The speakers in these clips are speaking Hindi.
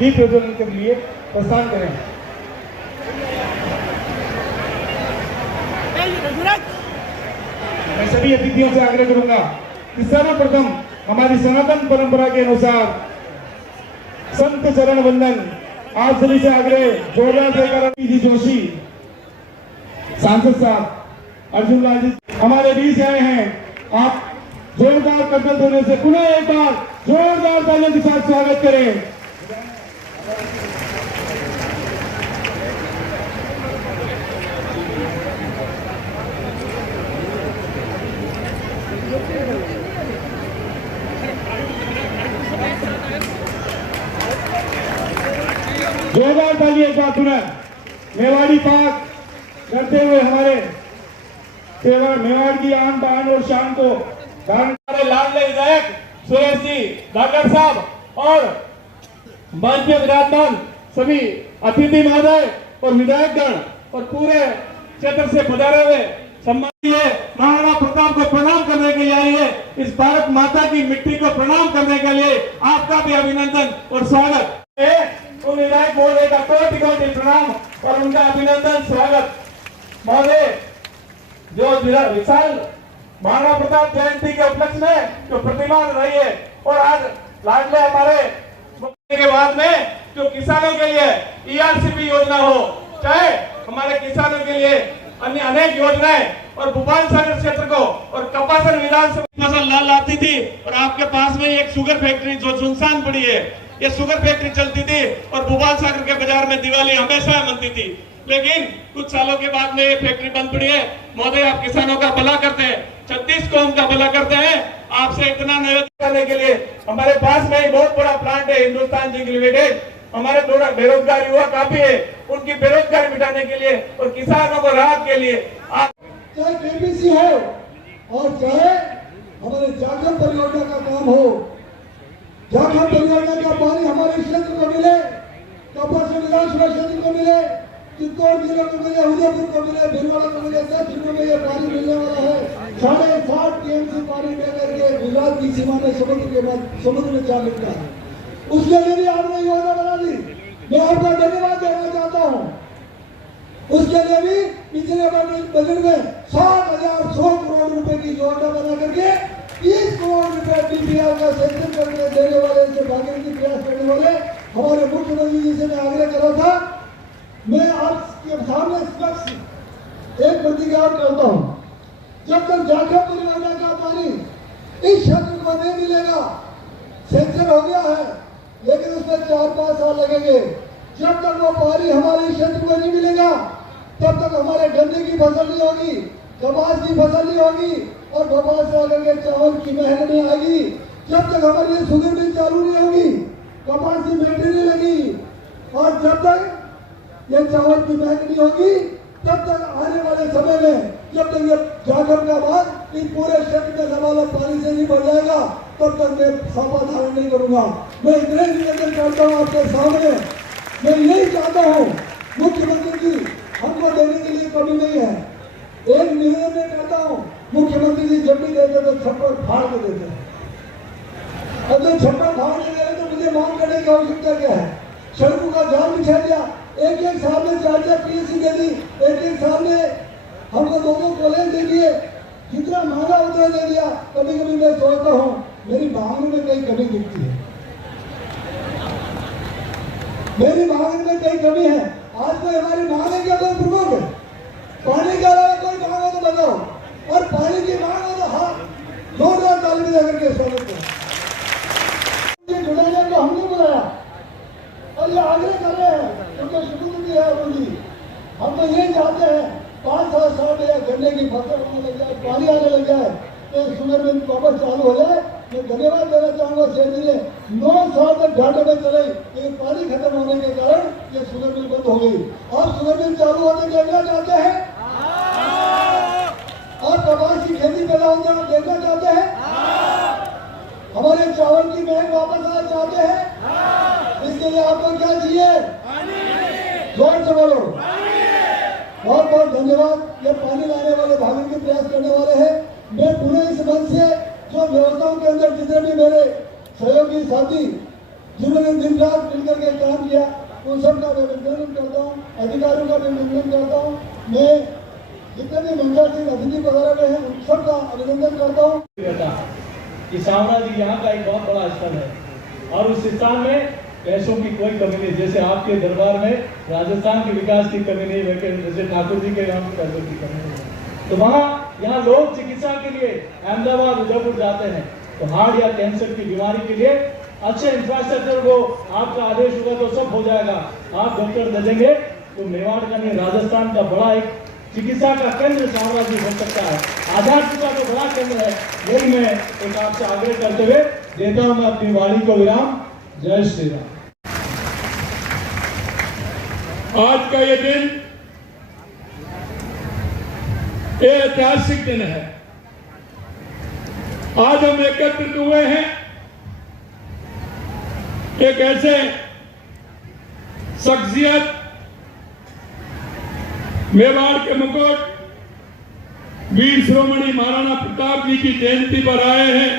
दीप प्रज्वलन के लिए प्रस्थान करें। मैं सभी अतिथियों से आग्रह करूंगा कि सर्वप्रथम हमारी सनातन परंपरा के अनुसार संत चरण वंदन आप सभी से आग्रह जोरदार जयकारा जी जोशी सांसद साहब अर्जुन लाल जी हमारे बीच आए हैं। आप जोरदार कदम देने से पुनः एक बार जोरदार तालियों के साथ स्वागत करें। जोरदार ताली एक बार पुनः मेवाड़ी पाक करते हुए हमारे मेवाड़ की आन बान और शान को हमारे लाडले विधायक सुरेश जी डागर साहब और मंच में विराजमान सभी अतिथि महोदय और विधायकगण और पूरे क्षेत्र से पधारे हुए सम्मानित महाराणा प्रताप को प्रणाम करने के लिए आई है। इस भारत माता की मिट्टी को प्रणाम करने के लिए आपका भी अभिनंदन और स्वागत है। उन विधायक महोदय का कोटि कोटि प्रणाम और उनका अभिनंदन स्वागत। महोदय जो विशाल महाराणा प्रताप जयंती के उपलक्ष्य में जो प्रतिमा रही है और आज लाडले हमारे के बाद में जो किसानों के लिए ERCP योजना हो, चाहे हमारे किसानों के लिए अन्य अनेक योजनाएं और भोपाल सागर क्षेत्र को और कपासन विधानसभा फसल लाल आती थी और आपके पास में एक शुगर फैक्ट्री जो सुनसान पड़ी है, ये शुगर फैक्ट्री चलती थी और भोपाल सागर के बाजार में दिवाली हमेशा मनती थी, लेकिन कुछ सालों के बाद में ये फैक्ट्री बंद पड़ी है। महोदय आप किसानों का भला करते हैं, 36 कौम का भला करते हैं, आपसे इतना निवेदन करने के लिए हमारे पास में ही बहुत बड़ा प्लांट है हिंदुस्तान जिंक लिमिटेड। हमारे थोड़ा बेरोजगार युवा काफी है, उनकी बेरोजगारी मिटाने के लिए और किसानों को राहत के लिए आप चाहे केबीसी हो और चाहे हमारे जाखम परियोजना का काम हो, जाखम परियोजना का पानी हमारे क्षेत्र को मिले, कपासन विधानसभा क्षेत्र को मिले, चित्तौड़ जिले को मिले, उदयपुर को मिले, भीलवाड़ा को मिले, सब जिलों में ये पानी मिलने वाला है। 7.5 TMC पानी दे करके गुजरात की सीमा में समुद्र में जा मिलता है। उसके लिए भी आपने योजना बना दी, मैं आपका धन्यवाद देना चाहता हूँ। उसके लिए भी पिछले बजट में 7,100 करोड़ रुपए की योजना बना करके 30 करोड़ रुपए DPR का सैंक्शन करके देने वाले से भागने की प्रयास करने वाले हमारे मुख्यमंत्री जी से मैं आग्रह करा था। मैं आपके सामने स्पष्ट एक प्रतिज्ञा करता हूँ, जब तक जाखम परियोजना का पानी इस क्षेत्र को नहीं मिलेगा, सैंक्शन हो गया है लेकिन उसमें 4-5 साल लगेंगे, जब तक वो पानी हमारे क्षेत्र को नहीं मिलेगा तब तक हमारे गन्ने की फसल नहीं होगी, कपास की फसल नहीं होगी और भोपाल से आगे के चावल की महंग नहीं आएगी। जब तक हमारे लिए शुगर मिल चालू नहीं होगी, कपास की फैक्ट्री नहीं लगी और जब तक ये चावल की महंग नहीं होगी, तब तक आने वाले समय में जब तक ये जाखम का बांध इन पूरे क्षेत्र में सवाल पानी से नहीं बढ़ जाएगा, तब तक मैं साफा धारण नहीं करूंगा। मैं इतने निवेदन करता हूँ आपके सामने, मैं यही चाहता हूँ मुख्यमंत्री जी हमको देने के लिए कमी नहीं है। एक निवेदन मैं करता हूँ, मुख्यमंत्री जी जब भी देते तो छप्पर फाड़ के देते हैं, और जब छप्पर फाड़ के दे रहे तो मुझे मांग करने की आवश्यकता क्या है? सड़कों का जाल बिछा दिया, एक साल में 4 PSC दे दी, एक साल में हमको 2 कॉलेज दे दिए, जितना मांगा उतना दे दिया। कभी कभी मैं सोचता हूँ मेरी मांग में कहीं कमी दिखती है, मेरी मांग में कहीं कमी है। आज कोई हमारी मांग है क्या? कोई प्रमुख है? पानी के अलावा कोई मांग हो तो बताओ, और पानी की मांग हो तो हाँ जोरदार ताली बजा करके स्वागत करो। जुड़ाने को हमने बुलाया और ये आग्रह कर रहे हैं क्योंकि शुरू भी है अरुण जी, हम तो ये चाहते हैं 5-7 साल में गन्ने की फसल होने लग जाए, पानी आने लग जाए तो शुगर मिल वापस चालू हो जाए। मैं धन्यवाद देना चाहूंगा सेठ जी ने, 9 साल तक घाटे में चले लेकिन पानी खत्म होने के कारण ये शुगर मिल बंद हो गई। और शुगर मिल चालू होने देखना चाहते हैं और कपास की खेती पैदा होते हैं देखना चाहते हैं, हमारे चावल की महंग वापस आना चाहते हैं। इसके लिए आपको क्या चाहिए? जोर से बोलो। बहुत बहुत धन्यवाद। ये पानी लाने वाले भागने के प्रयास करने वाले हैं। मैं पूरे इस मंच से जो व्यवस्थाओं के अंदर जितने भी मेरे सहयोगी साथी जिन्होंने दिन रात मिलकर के काम किया, उन सबका मैं अभिनंदन करता हूँ, अधिकारियों का भी अभिनंदन करता हूँ। मैं जितने भी मंडल से अतिथि वगैरह में हैं उन सबका अभिनंदन करता हूँ। कि सावरा जी यहाँ का एक बहुत बड़ा स्थल है और उस स्थान में पैसों की कोई कमी नहीं। जैसे आपके दरबार में राजस्थान के विकास की कमी नहीं, जैसे ठाकुर जी के यहाँ पैसों की कमी नहीं है। तो वहाँ यहाँ लोग चिकित्सा के लिए अहमदाबाद उदयपुर जाते हैं, तो हार्ट या कैंसर की बीमारी के लिए अच्छे इंफ्रास्ट्रक्चर को आपका आदेश होगा तो सब हो जाएगा। आप डॉक्टर भेजेंगे तो मेवाड़ का नहीं राजस्थान का बड़ा एक चिकित्सा का केंद्र सावरा जी हो सकता है। आध्यात्मिक का तो बड़ा केंद्र है। यही मैं एक आपसे आग्रह करते हुए देता हूं मैं अपनी वाणी को विराम। जय श्री राम। आज का ये दिन एक ऐतिहासिक दिन है। आज हम एकत्रित हुए हैं एक ऐसे शख्सियत, मेवाड़ के मुकुट वीर शिरोमणि महाराणा प्रताप जी की जयंती पर आए हैं।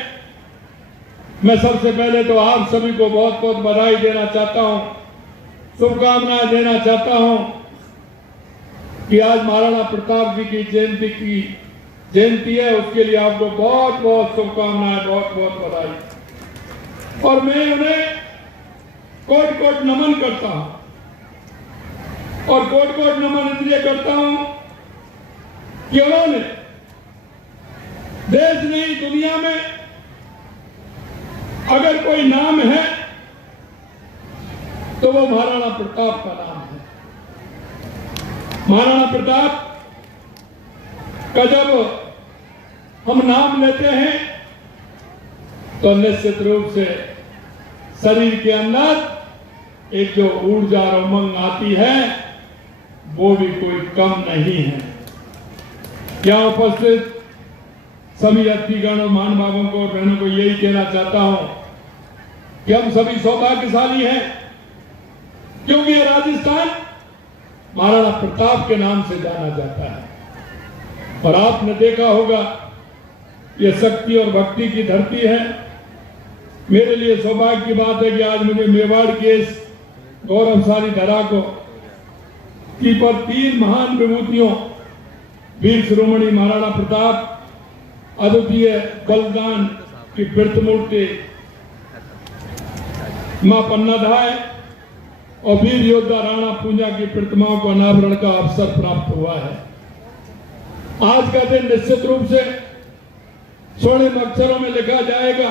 मैं सबसे पहले तो आप सभी को बहुत बहुत बधाई देना चाहता हूं, शुभकामनाएं देना चाहता हूं कि आज महाराणा प्रताप जी की जयंती है, उसके लिए आपको बहुत बहुत शुभकामनाएं, बहुत बहुत बधाई। और मैं उन्हें कोट कोट नमन करता हूं और कोट कोट नमन इसलिए करता हूं कि उन्होंने देश नहीं दुनिया में अगर कोई नाम है तो वो महाराणा प्रताप का नाम है। महाराणा प्रताप का जब हम नाम लेते हैं तो निश्चित रूप से शरीर के अंदर एक जो ऊर्जा और उमंग आती है वो भी कोई कम नहीं है। यहाँ उपस्थित सभी अतिथिगण और महानुभावों को और बहनों को यही कहना चाहता हूं कि हम सभी सौभाग्यशाली हैं, क्योंकि ये राजस्थान महाराणा प्रताप के नाम से जाना जाता है। और आपने देखा होगा ये शक्ति और भक्ति की धरती है। मेरे लिए सौभाग्य की बात है कि आज मुझे मेवाड़ की इस गौरवशाली धरा को की पर 3 महान विभूतियों वीर शिरोमणि महाराणा प्रताप, अद्वितीय बलिदान की प्रतिमूर्ति मां पन्नाधाय और वीर योद्धा राणा पूंजा की प्रतिमाओं को अनावरण का अवसर प्राप्त हुआ है। आज का दिन निश्चित रूप से स्वर्णिम अक्षरों में लिखा जाएगा,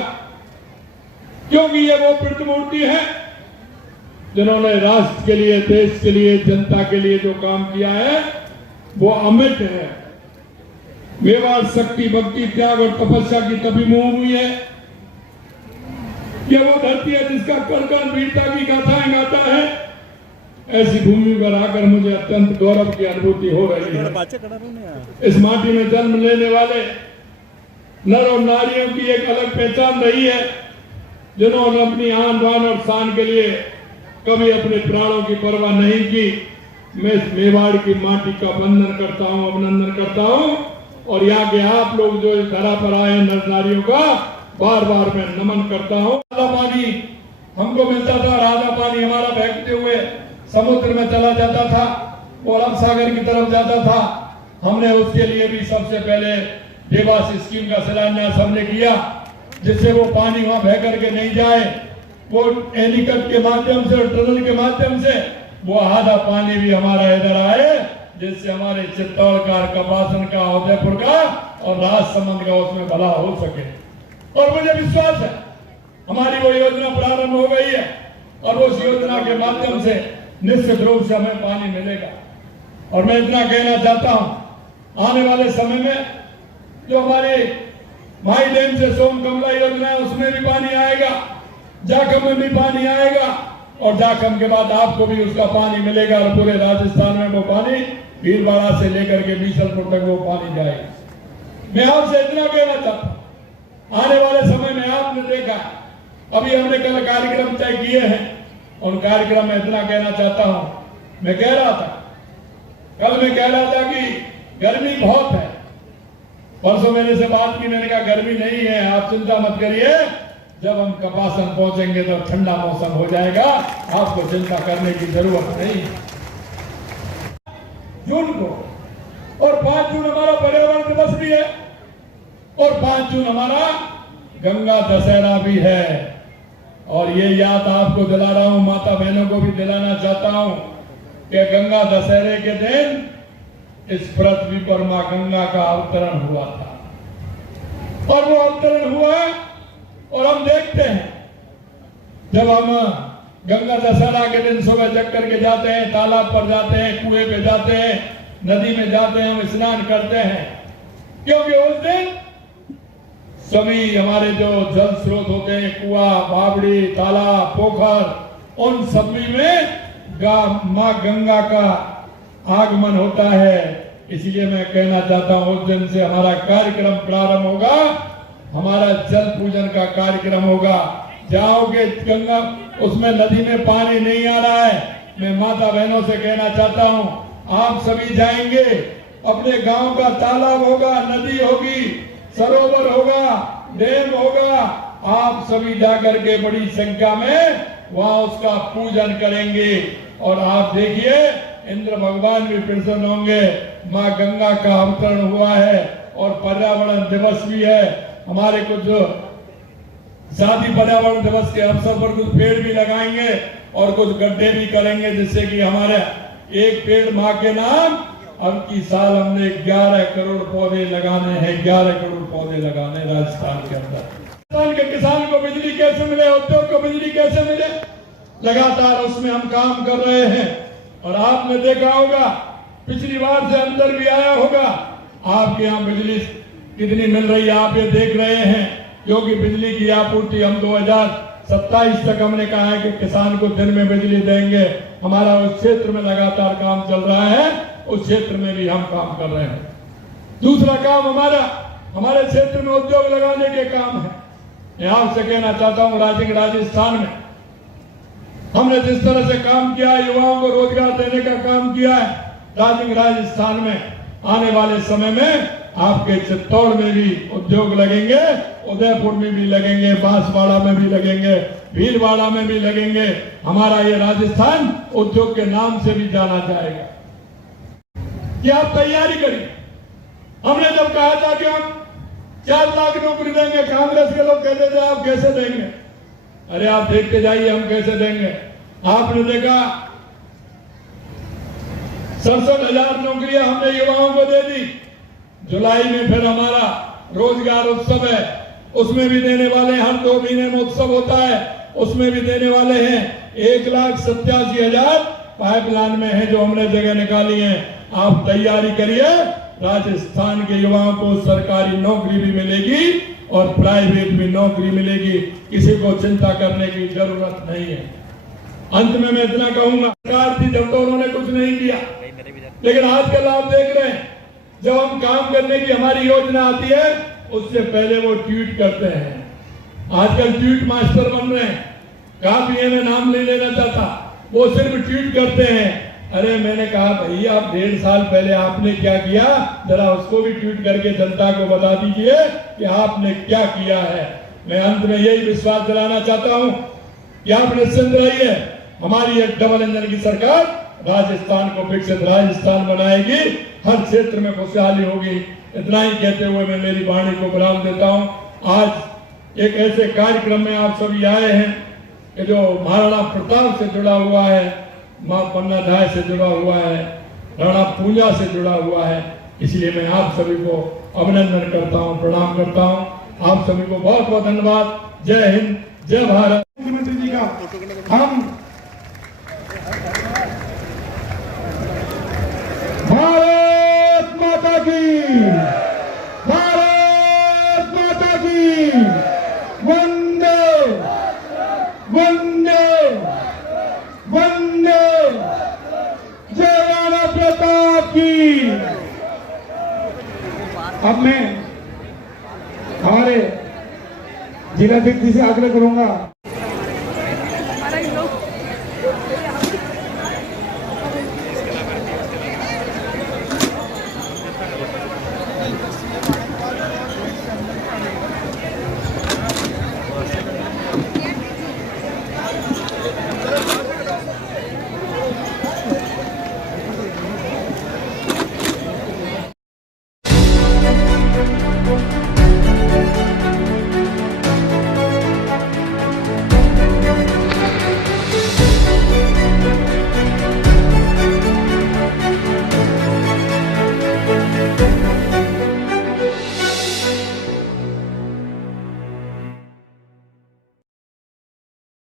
क्योंकि ये वो प्रतिमूर्ति है जिन्होंने राष्ट्र के लिए, देश के लिए, जनता के लिए जो काम किया है वो अमिट है। मेवाड़ शक्ति, भक्ति, त्याग और तपस्या की तभी मुंह हुई है। ये वो धरती है जिसका कण कण वीरता की गाथाएं गाता है। ऐसी भूमि पर आकर मुझे अत्यंत गौरव की अनुभूति हो रही है। इस माटी में जन्म लेने वाले नर और नारियों की एक अलग पहचान रही है, जिन्होंने अपनी आन बान और शान के लिए कभी अपने प्राणों की परवाह नहीं की। मैं इस मेवाड़ की माटी का वंदन करता हूं, अभिनंदन करता हूं और यहाँ के आप लोग जो इस धरा पर आए नर नारियों का बार बार मैं नमन करता हूं। राधा पानी हमको मिलता था, राधा पानी हमारा बहते हुए समुद्र में चला जाता था, वो अरब सागर की तरफ जाता था। हमने उसके लिए भी सबसे पहले देवास स्कीम का शिलान्यास हमने किया, जिससे वो पानी वहां बह करके नहीं जाए। वो एनीकट के माध्यम से और टनल के माध्यम से वो आधा पानी भी हमारा इधर आए, जिससे हमारे चित्तौड़ का, कपासन का, उदयपुर का और राजसमंद का उसमें भला हो सके। और मुझे विश्वास है हमारी वो योजना प्रारंभ हो गई है और उस योजना के माध्यम से निश्चित रूप से हमें पानी मिलेगा। और मैं इतना कहना चाहता हूं, आने वाले समय में जो हमारे माई डैम से सोम कमला योजना है उसमें भी पानी आएगा, जाखम में भी पानी आएगा और जाखम के बाद आपको भी उसका पानी मिलेगा और पूरे राजस्थान में वो पानी भीलवाड़ा से लेकर के बीसलपुर तक वो पानी जाएगा। मैं आपसे इतना कहना चाहता हूं, आने वाले समय में आपने देखा, अभी हमने कल कार्यक्रम तय किए हैं, उन कार्यक्रम में इतना कहना चाहता हूं, मैं कह रहा था कि गर्मी बहुत है। परसों मेरे से बात की, मैंने कहा गर्मी नहीं है, आप चिंता मत करिए, जब हम कपासन पहुंचेंगे तो ठंडा मौसम हो जाएगा, आपको चिंता करने की जरूरत नहीं। जून को और 5 जून हमारा पर्यावरण दिवस भी है और 5 जून हमारा गंगा दशहरा भी है। और ये याद आपको दिला रहा हूं, माता बहनों को भी दिलाना चाहता हूं कि गंगा दशहरे के दिन इस पृथ्वी पर मां गंगा का अवतरण हुआ था और वो अवतरण हुआ और हम देखते हैं जब हम गंगा दशहरा के दिन सुबह जग करके जाते हैं, तालाब पर जाते हैं, कुएं पे जाते हैं, नदी में जाते हैं, हम स्नान करते हैं, क्योंकि उस दिन सभी हमारे जो जल स्रोत होते हैं, कुआं, बावड़ी, तालाब, पोखर, उन सभी में मां गंगा का आगमन होता है। इसलिए मैं कहना चाहता हूं उस दिन से हमारा कार्यक्रम प्रारंभ होगा, हमारा जल पूजन का कार्यक्रम होगा। जाओगे गंगा, उसमें नदी में पानी नहीं आ रहा है, मैं माता बहनों से कहना चाहता हूं आप सभी जाएंगे, अपने गांव का तालाब होगा, नदी होगी, सरोवर होगा, डैम होगा, आप सभी जाकर के बड़ी संख्या में वहां उसका पूजन करेंगे और आप देखिए इंद्र भगवान भी प्रसन्न होंगे। मां गंगा का अवतरण हुआ है और पर्यावरण दिवस भी है। हमारे कुछ साथ ही पर्यावरण दिवस के अवसर पर कुछ पेड़ भी लगाएंगे और कुछ गड्ढे भी करेंगे, जिससे कि हमारे एक पेड़ मां के नाम, अब की साल हमने 11 करोड़ पौधे लगाने हैं, 11 करोड़ पौधे लगाने राजस्थान के अंदर। राजस्थान के किसान को बिजली कैसे मिले, उद्योग को बिजली कैसे मिले, लगातार उसमें हम काम कर रहे हैं। और आपने देखा होगा पिछली बार से अंदर भी आया होगा, आपके यहाँ बिजली कितनी मिल रही है आप ये देख रहे हैं, क्योंकि बिजली की आपूर्ति हम 2027 तक हमने कहा है कि किसान को दिन में बिजली देंगे। हमारा उस क्षेत्र में लगातार काम चल रहा है, उस क्षेत्र में भी हम काम कर रहे हैं। दूसरा काम हमारे क्षेत्र में उद्योग लगाने के काम है। मैं आपसे कहना चाहता हूं राजस्थान में हमने जिस तरह से काम किया है, युवाओं को रोजगार देने का काम किया है, राजस्थान में आने वाले समय में आपके चित्तौड़ में भी उद्योग लगेंगे, उदयपुर में भी लगेंगे, बांसवाड़ा में भी लगेंगे, भीलवाड़ा में भी लगेंगे। हमारा ये राजस्थान उद्योग के नाम से भी जाना जाएगा। कि आप तैयारी करिए। हमने जब कहा था कि हम 4 लाख नौकरी देंगे, कांग्रेस के लोग कहते थे आप कैसे देंगे, अरे आप देखते जाइए हम कैसे देंगे। आपने देखा 67,000 नौकरियां हमने युवाओं को दे दी। जुलाई में फिर हमारा रोजगार उत्सव है, उसमें भी देने वाले हैं। हर 2 महीने में उत्सव होता है, उसमें भी देने वाले हैं। 1,87,000 पाइपलाइन में है जो हमने जगह निकाली है। आप तैयारी करिए, राजस्थान के युवाओं को सरकारी नौकरी भी मिलेगी और प्राइवेट भी नौकरी मिलेगी, किसी को चिंता करने की जरूरत नहीं है। अंत में मैं इतना कहूंगा, सरकार थी जब तो उन्होंने कुछ नहीं किया, लेकिन आजकल आप देख रहे हैं जब हम काम करने की हमारी योजना आती है उससे पहले वो ट्वीट करते हैं। आजकल ट्वीट मास्टर बन रहे हैं, काफी है मैं नाम नहीं लेना चाहता, वो सिर्फ ट्वीट करते हैं। अरे मैंने कहा भैया आप 1.5 साल पहले आपने क्या किया, जरा उसको भी ट्वीट करके जनता को बता दीजिए कि आपने क्या किया है। मैं अंत में यही विश्वास दिलाना चाहता हूं कि आप निश्चिंत रहिए, हमारी एक डबल इंजन की सरकार राजस्थान को विकसित राजस्थान बनाएगी, हर क्षेत्र में खुशहाली होगी। इतना ही कहते हुए मैं मेरी वाणी को विराम देता हूं। आज एक ऐसे कार्यक्रम में आप सभी आए हैं कि जो महाराणा प्रताप से जुड़ा हुआ है, मां पन्नाधाय से जुड़ा हुआ है, राणा पूंजा से जुड़ा हुआ है। इसलिए मैं आप सभी को अभिनंदन करता हूं, प्रणाम करता हूं। आप सभी को बहुत बहुत धन्यवाद। जय हिंद, जय भारत। मुख्यमंत्री जी का हम भारत माता की, भारत माता की, वंदे वंदे वंदे, जय राणा प्रताप की। अब मैं हमारे जिलाध्यक्ष जी से आग्रह करूंगा